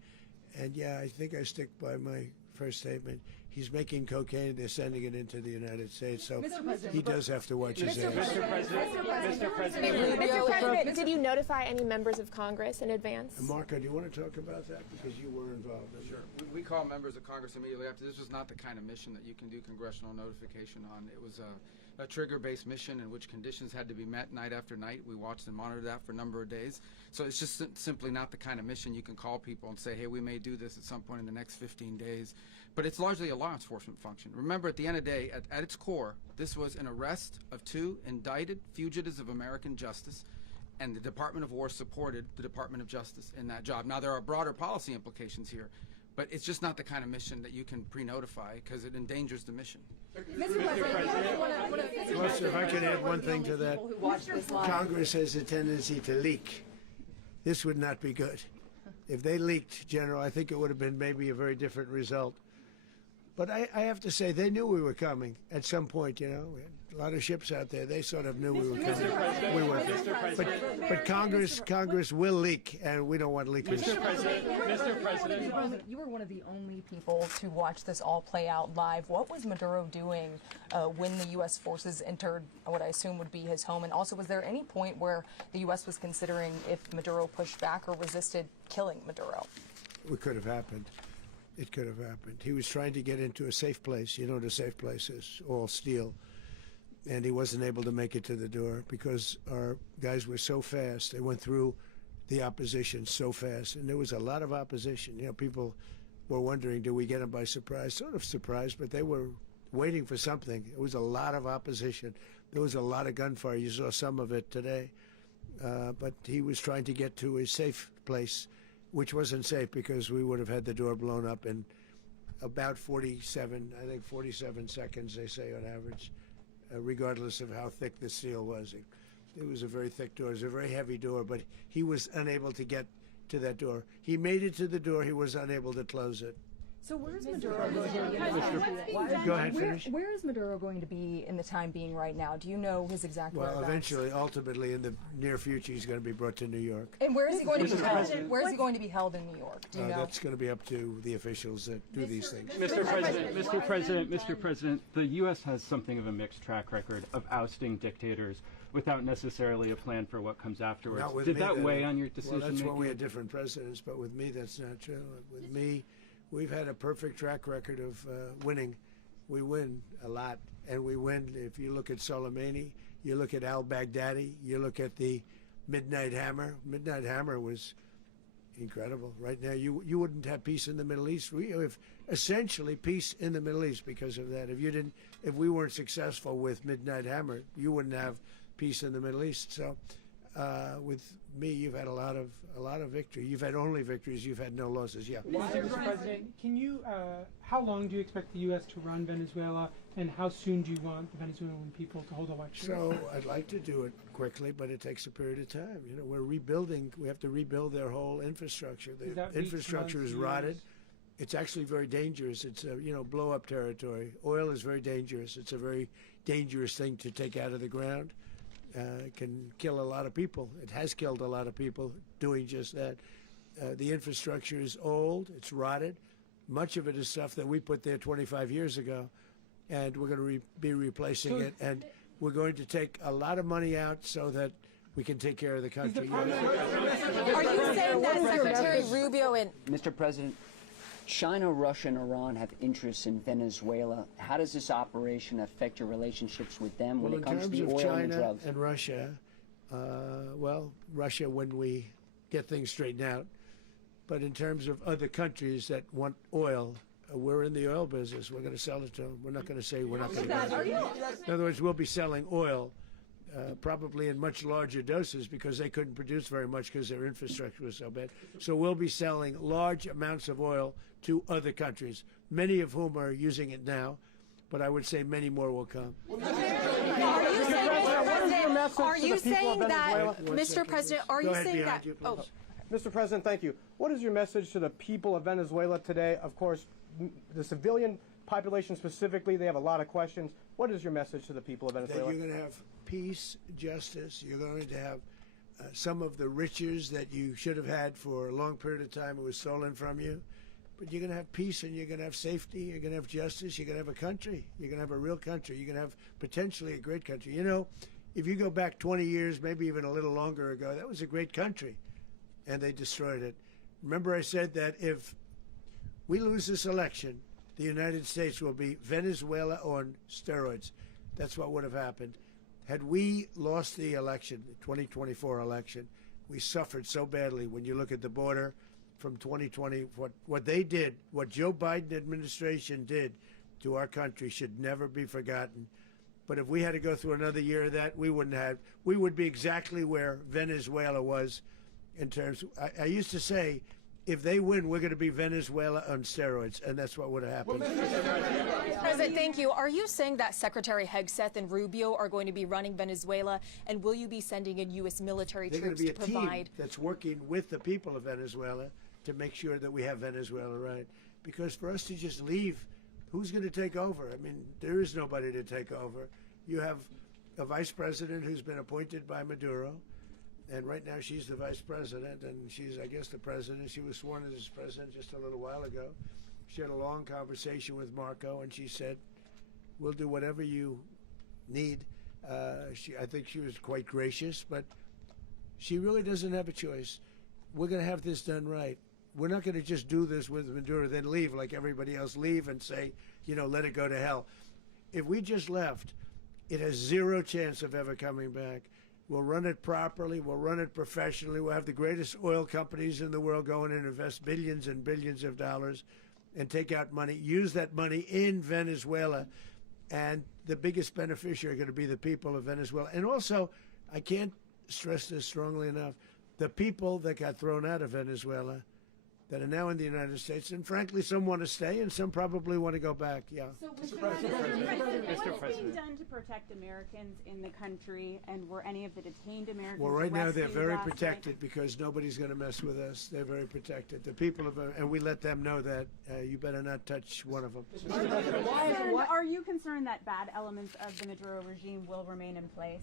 And yeah, I think I stick by my first statement. He's making cocaine. They're sending it into the United States. So he does have to watch his ass. Mr. President. Mr. President, did you notify any members of Congress in advance? Marco, do you want to talk about that? Because you were involved in it. Sure. We call members of Congress immediately after. This was not the kind of mission that you can do congressional notification on. It was a trigger-based mission in which conditions had to be met night after night. We watched and monitored that for a number of days. So it's just simply not the kind of mission you can call people and say, hey, we may do this at some point in the next 15 days. But it's largely a law enforcement function. Remember, at the end of the day, at its core, this was an arrest of 2 indicted fugitives of American justice, and the Department of War supported the Department of Justice in that job. Now, there are broader policy implications here, but it's just not the kind of mission that you can pre-notify because it endangers the mission. Mr. President, Plus, if I can add one thing to that, Congress has a tendency to leak. This would not be good. If they leaked, General, I think it would have been maybe a very different result. But I have to say, they knew we were coming at some point, We had a lot of ships out there. They sort of knew we were coming. We weren't. But Congress will leak, and we don't want leakers. Mr. President. you were one of the only people to watch this all play out live. What was Maduro doing when the U.S. forces entered what I assume would be his home? And also, was there any point where the U.S. was considering if Maduro pushed back or resisted killing Maduro? It could have happened. It could have happened. He was trying to get into a safe place. You know what a safe place is, all steel. And he wasn't able to make it to the door because our guys were so fast. They went through the opposition so fast. And there was a lot of opposition. People were wondering, do we get them by surprise? Sort of surprised, but they were waiting for something. It was a lot of opposition. There was a lot of gunfire. You saw some of it today. But he was trying to get to a safe place, which wasn't safe because we would have had the door blown up in about 47 seconds, they say on average, regardless of how thick the steel was. It was a very thick door. It was a very heavy door, but he was unable to get to that door. He made it to the door. He was unable to close it. So where is Maduro going to be? Go ahead, finish. Where is Maduro going to be in the time being right now? Do you know his exact Well, whereabouts? eventually, ultimately, in the near future, he's going to be brought to New York. And where is he going to be held? Where is he going to be held in New York? Do you know? That's going to be up to the officials that do these things. Mr. President, the U.S. has something of a mixed track record of ousting dictators without necessarily a plan for what comes afterwards. Not with Did me, that weigh on your decision Well, that's making? when we had different presidents, but with me, that's not true. With me, we've had a perfect track record of winning. We win a lot, and we win. If you look at Soleimani, you look at al-Baghdadi, you look at the Midnight Hammer. Midnight Hammer was incredible. Right now, you wouldn't have peace in the Middle East. We have essentially peace in the Middle East because of that. If we weren't successful with Midnight Hammer, you wouldn't have peace in the Middle East. So with me, you've had a lot of victory. You've had only victories. You've had no losses. Yeah. Mr. President, can you? How long do you expect the U.S. to run Venezuela, and how soon do you want the Venezuelan people to hold elections? So I'd like to do it quickly, but it takes a period of time. You know, we're rebuilding. We have to rebuild their whole infrastructure. The infrastructure is rotted. It's actually very dangerous. It's blow-up territory. Oil is very dangerous. It's a very dangerous thing to take out of the ground. It can kill a lot of people. It has killed a lot of people doing just that. The infrastructure is old. It's rotted. Much of it is stuff that we put there 25 years ago, and we're going to be replacing it. And we're going to take a lot of money out so that we can take care of the country. Are you saying that Secretary Rubio and Mr. President, China, Russia, and Iran have interests in Venezuela. How does this operation affect your relationships with them when it comes to the oil and the drugs? In terms of China and Russia, Russia when we get things straightened out. But in terms of other countries that want oil, we're in the oil business. We're going to sell it to them. We're not going to say we're not going to. In other words, we'll be selling oil, probably in much larger doses because they couldn't produce very much because their infrastructure was so bad. So we'll be selling large amounts of oil to other countries, many of whom are using it now, but I would say many more will come. Are you saying that, Mr. President, are you saying that? Oh, Mr. President, thank you. What is your message to the people of Venezuela today? Of course, the civilian population specifically, they have a lot of questions. What is your message to the people of Venezuela? That you're going to have peace, justice. You're going to have some of the riches that you should have had for a long period of time. It was stolen from you. But you're going to have peace, and you're going to have safety. You're going to have justice. You're going to have a country. You're going to have a real country. You're going to have potentially a great country. You know, if you go back 20 years, maybe even a little longer ago, that was a great country, and they destroyed it. Remember I said that if we lose this election, the United States will be Venezuela on steroids. That's what would have happened. Had we lost the election, the 2024 election, we suffered so badly when you look at the border from 2020. What they did, what Joe Biden administration did to our country should never be forgotten. But if we had to go through another year of that, we wouldn't have. We would be exactly where Venezuela was in terms. I used to say, if they win, we're going to be Venezuela on steroids, and that's what would have happened. President, thank you. Are you saying that Secretary Hegseth and Rubio are going to be running Venezuela, and will you be sending in U.S. military They're troops going to to be a provide? team that's working with the people of Venezuela to make sure that we have Venezuela right. Because for us to just leave, who's going to take over? I mean, there is nobody to take over. You have a vice president who's been appointed by Maduro, and right now she's the vice president, and she's, I guess, the president. She was sworn as president just a little while ago. She had a long conversation with Marco, and she said, we'll do whatever you need. I think she was quite gracious, but she really doesn't have a choice. We're going to have this done right. We're not going to just do this with Maduro, then leave like everybody else, leave and say, let it go to hell. If we just left, it has zero chance of ever coming back. We'll run it properly. We'll run it professionally. We'll have the greatest oil companies in the world go in and invest billions and billions of dollars and take out money, use that money in Venezuela. And the biggest beneficiary are going to be the people of Venezuela. And also, I can't stress this strongly enough, the people that got thrown out of Venezuela that are now in the United States, and frankly, some want to stay and some probably want to go back. Yeah. So, Mr. President, what's being done to protect Americans in the country, and were any of the detained Americans Well, right now they're arrested very last protected night? because nobody's going to mess with us. They're very protected. The people of, and we let them know that you better not touch one of them. And are you concerned that bad elements of the Maduro regime will remain in place?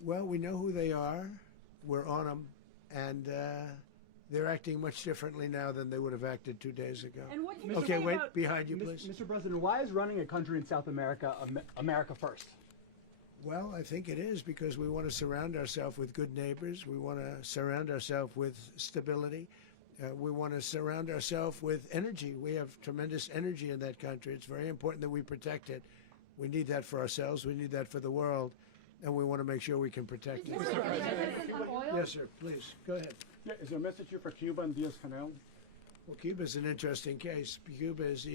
Well, we know who they are. We're on them, and they're acting much differently now than they would have acted 2 days ago. And what can you Okay, say wait, about behind you, please. Mr. President, why is running a country in South America America first? Well, I think it is because we want to surround ourselves with good neighbors. We want to surround ourselves with stability. We want to surround ourselves with energy. We have tremendous energy in that country. It's very important that we protect it. We need that for ourselves. We need that for the world. And we want to make sure we can protect it. Yes, sir. Please, go ahead. Yeah, is there a message here for Cuba and Diaz-Canel? Well, Cuba is an interesting case. Cuba is,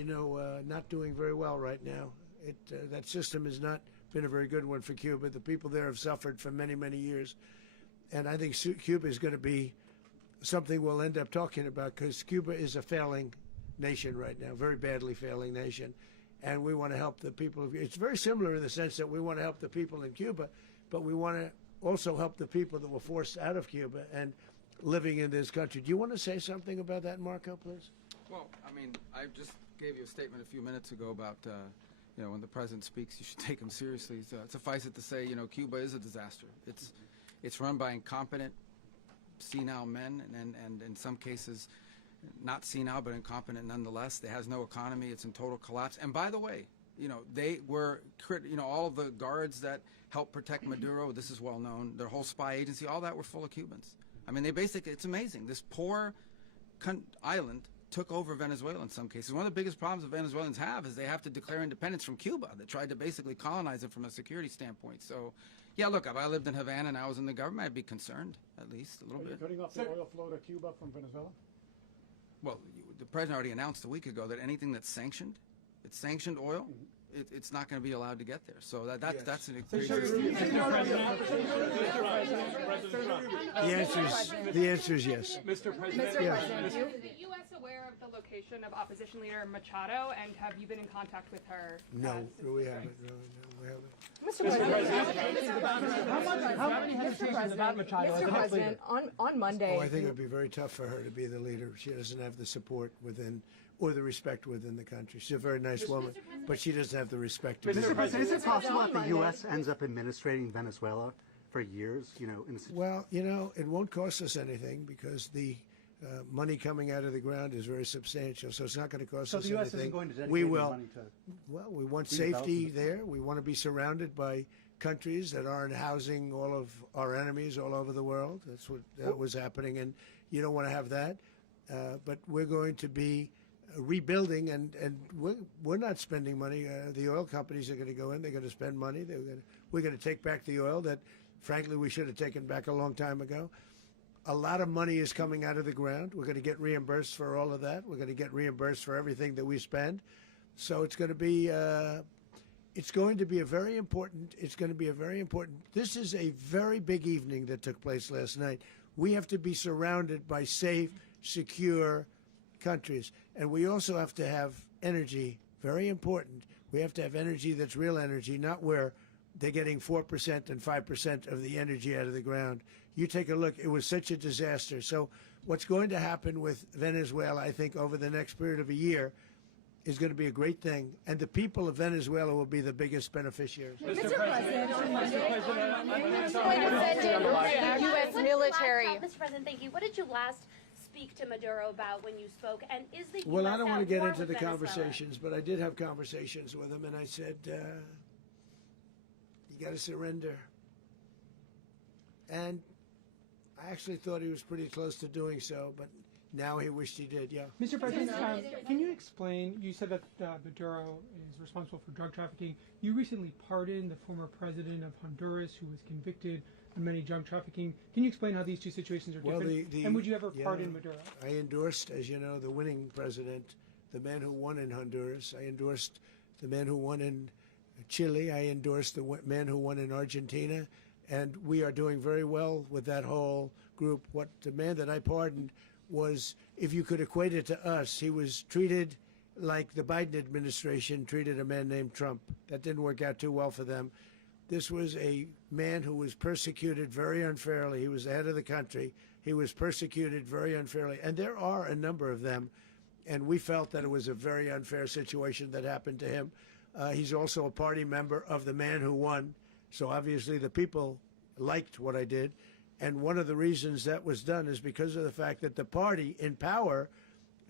not doing very well right now. That system has not been a very good one for Cuba. The people there have suffered for many, many years. And I think Cuba is going to be something we'll end up talking about, because Cuba is a failing nation right now, very badly failing nation. And we want to help the people. It's very similar in the sense that we want to help the people in Cuba, but we want to also help the people that were forced out of Cuba and living in this country. Do you want to say something about that, Marco, please? Well, I mean, I just gave you a statement a few minutes ago about, you know, when the president speaks, you should take him seriously. So suffice it to say, you know, Cuba is a disaster. It's run by incompetent, senile men, and in some cases, not senile, but incompetent nonetheless. It has no economy. It's in total collapse. And by the way, you know, they were, you know, all of the guards that helped protect Maduro, this is well known, their whole spy agency, all that were full of Cubans. I mean, they basically, it's amazing. This poor island took over Venezuela in some cases. One of the biggest problems the Venezuelans have is they have to declare independence from Cuba. They tried to basically colonize it from a security standpoint. So, yeah, look, if I lived in Havana and I was in the government, I'd be concerned, at least a little bit. Are you cutting off the oil flow to Cuba from Venezuela? Well, the president already announced a week ago that anything that's sanctioned, it's sanctioned oil, it's not going to be allowed to get there. So that's an The answer is yes. Mr. President. Yes. Is the U.S. aware of the location of opposition leader Machado, and have you been in contact with her? No, we haven't. No, we haven't. Mr. President, on Monday. Oh, I think it would be very tough for her to be the leader. She doesn't have the support within, or the respect within the country. She's a very nice woman, but she doesn't have the respect. Mr. President, is it possible that the U.S. ends up administrating Venezuela for years? You know, well, you know, it won't cost us anything because the money coming out of the ground is very substantial, so it's not going to cost us anything. So the U.S. isn't going to dedicate we will. money to. Well, we want safety there. We want to be surrounded by countries that aren't housing all of our enemies all over the world. That's what was happening, and you don't want to have that. But we're going to be rebuilding, and we're not spending money. The oil companies are going to go in. They're going to spend money. We're going to take back the oil that, frankly, we should have taken back a long time ago. A lot of money is coming out of the ground. We're going to get reimbursed for all of that. We're going to get reimbursed for everything that we spend. So it's going to be a very important. This is a very big evening that took place last night. We have to be surrounded by safe, secure countries, and we also have to have energy. Very important. We have to have energy that's real energy, not where they're getting 4% and 5% of the energy out of the ground. You take a look. It was such a disaster. So what's going to happen with Venezuela, I think, over the next period of a year is going to be a great thing. And the people of Venezuela will be the biggest beneficiaries. Mr. President, on Monday, U.S. military. Mr. President, thank you. What did you last speak to Maduro about when you spoke? And is the Well, US I don't want to get into the Venezuela? conversations, but I did have conversations with him, and I said, you got to surrender. And I actually thought he was pretty close to doing so, but now he wished he did, yeah. Mr. President, can you explain, you said that Maduro is responsible for drug trafficking. You recently pardoned the former president of Honduras who was convicted of many drug trafficking. Can you explain how these two situations are different? And would you ever pardon Maduro? I endorsed, as you know, the winning president, the man who won in Honduras. I endorsed the man who won in Chile. I endorsed the man who won in Argentina. And we are doing very well with that whole group. What the man that I pardoned was, if you could equate it to us, he was treated like the Biden administration treated a man named Trump. That didn't work out too well for them. This was a man who was persecuted very unfairly. He was the head of the country. He was persecuted very unfairly. And there are a number of them. And we felt that it was a very unfair situation that happened to him. He's also a party member of the man who won. So obviously the people liked what I did. And one of the reasons that was done is because of the fact that the party in power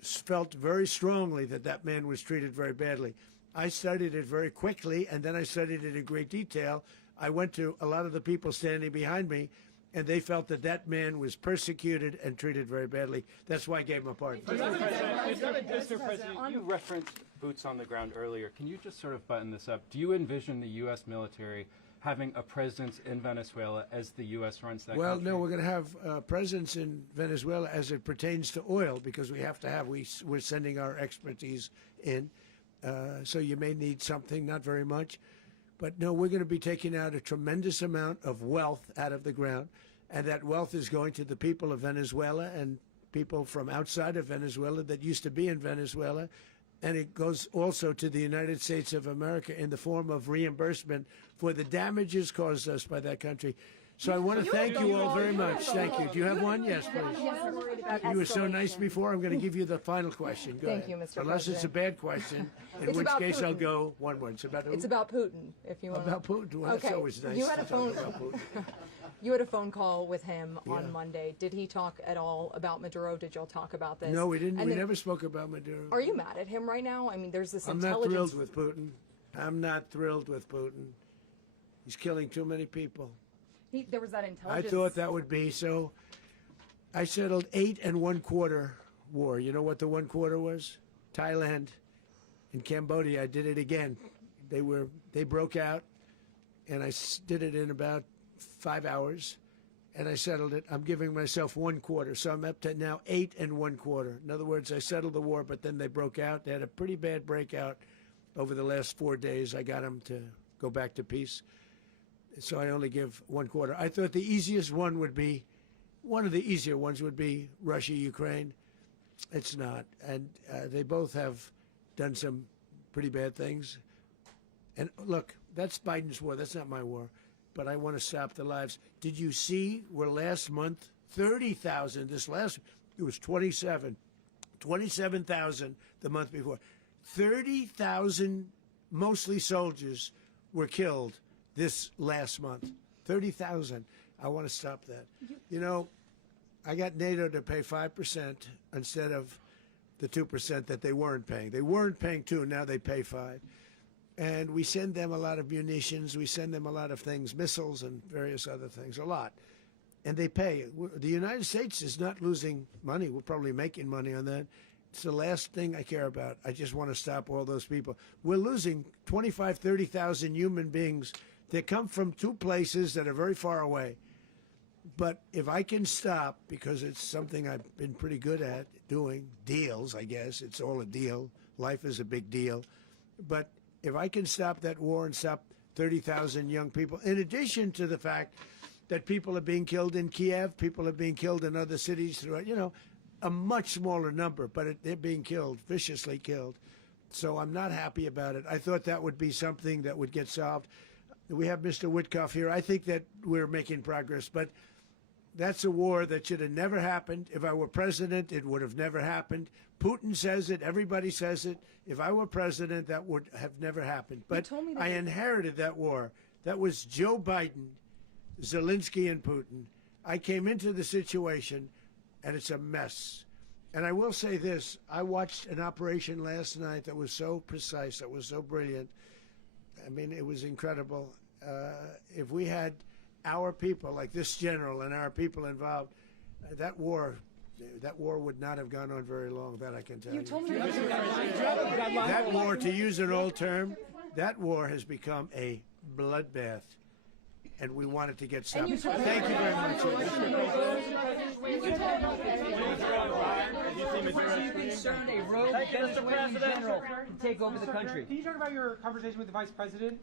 felt very strongly that that man was treated very badly. I studied it very quickly, and then I studied it in great detail. I went to a lot of the people standing behind me, and they felt that that man was persecuted and treated very badly. That's why I gave him a pardon. Mr. President, you referenced boots on the ground earlier. Can you just sort of button this up? Do you envision the U.S. military having a presence in Venezuela as the U.S. runs that country? No, we're going to have a presence in Venezuela as it pertains to oil, because we have to have, we're sending our expertise in. So you may need something, not very much. But no, we're going to be taking out a tremendous amount of wealth out of the ground. and that wealth is going to the people of Venezuela and people from outside of Venezuela that used to be in Venezuela. And it goes also to the United States of America in the form of reimbursement for the damages caused us by that country. So I want to thank you all very much. Thank you. Do you have one? Yes, please. You were so nice before. I'm going to give you the final question. Go Thank ahead. you, Mr. Unless it's a bad question, in It's which about case I'll Putin. go one word. It's about who? It's about Putin, if you want. About Putin. Well, Okay. that's always nice You had to a phone. talk about Putin. You had a phone call with him Yeah. on Monday. Did he talk at all about Maduro? Did y'all talk about this? No, we didn't. And We then- never spoke about Maduro. Are you mad at him right now? I mean, there's this I'm not intelligence. thrilled with Putin. I'm not thrilled with Putin. He's killing too many people. There was that I intelligence. thought that would be so. I settled 8 1/4 war. You know what the 1/4 was? Thailand and Cambodia. I did it again. They broke out, and I did it in about 5 hours, and I settled it. I'm giving myself 1/4, so I'm up to now 8 1/4. In other words, I settled the war, but then they broke out. They had a pretty bad breakout over the last 4 days. I got them to go back to peace. So I only give 1/4. I thought the easiest one would be, one of the easier ones would be Russia, Ukraine. It's not. And they both have done some pretty bad things. And look, that's Biden's war. That's not my war. But I want to stop the lives. Did you see where last month, 30,000, it was 27,000 the month before. 30,000, mostly soldiers, were killed this last month. 30,000. I want to stop that. You know, I got NATO to pay 5% instead of the 2% that they weren't paying. They weren't paying 2, now they pay 5. And we send them a lot of munitions, we send them a lot of things, missiles and various other things, a lot. And they pay. The United States is not losing money. We're probably making money on that. It's the last thing I care about. I just want to stop all those people. We're losing 25, 30,000 human beings that come from 2 places that are very far away. But if I can stop, because it's something I've been pretty good at doing, deals, I guess. It's all a deal. Life is a big deal. But if I can stop that war and stop 30,000 young people, in addition to the fact that people are being killed in Kiev, people are being killed in other cities throughout, you know, a much smaller number, but they're being killed, viciously killed. So I'm not happy about it. I thought that would be something that would get solved. We have Mr. Witkoff here. I think that we're making progress, but that's a war that should have never happened. If I were president, it would have never happened. Putin says it. Everybody says it. If I were president, that would have never happened. But I inherited that war. That was Joe Biden, Zelensky, and Putin. I came into the situation, and it's a mess. And I will say this. I watched an operation last night that was so precise, that was so brilliant. I mean, it was incredible. If we had our people, like this general, and our people involved, that war would not have gone on very long, that I can tell you. You told me That war, to use an old term, that war has become a bloodbath, and we want it to get stopped. Thank you very much. Concerned a rogue Venezuelan general to take over the country. Can you talk about your conversation with the vice president?